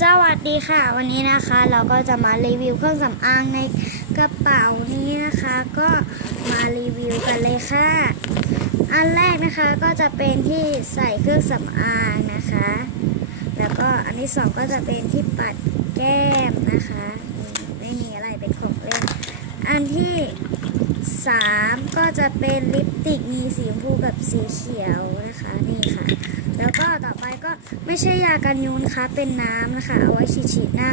สวัสดีค่ะ วันนี้นะคะเราก็จะมารีวิวเครื่องสำอางในกระเป๋านี้นะคะ ก็มารีวิวกันเลยค่ะ อันแรกนะคะก็จะเป็นที่ใส่เครื่องสำอางนะคะ แล้วก็อันที่สองก็จะเป็นที่ปัดแก้มนะคะไม่มีอะไรเป็นของเล่น อันที่สามก็จะเป็นลิปสติกมีสีชมพูกับสีเขียวนะคะนี่ค่ะ แล้วก็ต่อไปก็ไม่ใช่ยากันยุงนะคะเป็นน้ำนะคะ เอาไว้ฉีดๆหน้า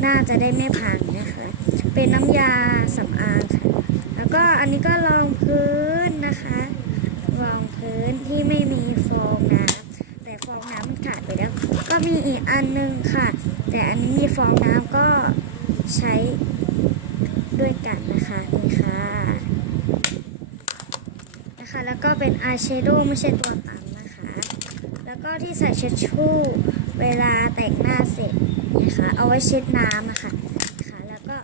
หน้าจะได้ไม่พังนะคะ เป็นน้ำยาสำอางค่ะ แล้วก็อันนี้ก็รองพื้นนะคะรองพื้นที่ไม่มีฟองน้ำแต่ฟองน้ำมันขาดไปแล้ว ก็มีอีกอันนึงค่ะ แต่อันนี้มีฟองน้ำก็ใช้ด้วยกันนะคะนี่ค่ะนะคะ แล้วก็เป็นอายแชโดว์ไม่ใช่ตัวตังนะคะแล้ว ก็ที่ใส่เช็ดชู่เวลาแต่งหน้าเสร็จนะคะ เอาไว้เช็ดน้ำอะค่ะนะคะ แล้วก็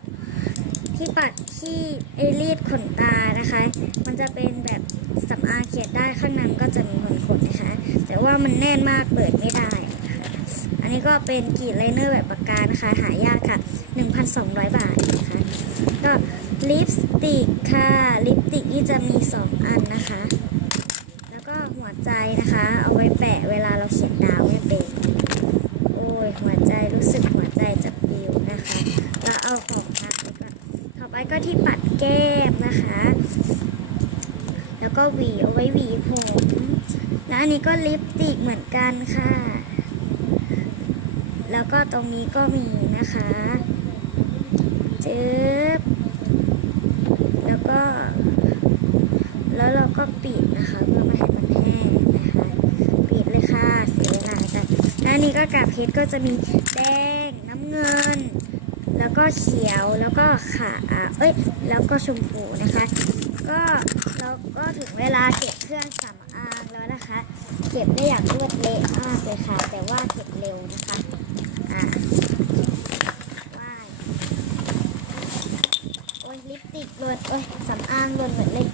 ที่ปัดที่เอรีดขนตานะคะ มันจะเป็นแบบสำอางเขียนได้ข้างในก็จะมีขนขนนะคะ แต่ว่ามันแน่นมากเปิดไม่ได้นะคะอันนี้ก็เป็นกรีดไลเนอร์แบบปากกานะคะ หายากค่ะ 1,200 บาทนะคะ ก็ลิปสติกค่ะ ลิปสติกที่จะมี 2 อันนะคะ แล้วก็หัวใจนะคะ เวลาเราเขียนดาวไม่เป็น โอ้ยหัวใจรู้สึกหัวใจจะปิวนะคะ เราเอาของพักก่อนต่อไปก็ที่ปัดแก้มนะคะ แล้วก็หวีเอาไว้หวีผมแล้วอันนี้ก็ลิปสติกเหมือนกันค่ะ แล้วก็ตรงนี้ก็มีนะคะจึ๊บแล้วก็ แล้วเราก็ปิดนะคะ อันนี้ก็กาบเพชรก็จะมีแดงน้ำเงิน แล้วก็เขียวแล้วก็ขาวเอ้ยแล้วก็ชมพูนะคะ ก็เราก็ถึงเวลาเก็บเครื่องสำอางแล้วนะคะ เก็บได้อย่างรวดเร็วมากเลยค่ะ แต่ว่าเก็บเร็วนะคะอะว้ายโอ้ยลิปสติกหล่นโอ้ยสำอางหล่นหมดเลย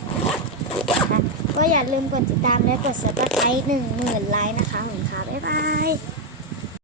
นะคะก็อย่าลืมกดติดตามและกด subscribe หนึ่งหมื่นไลค์นะคะขอบคุณค่ะ บ๊ายบาย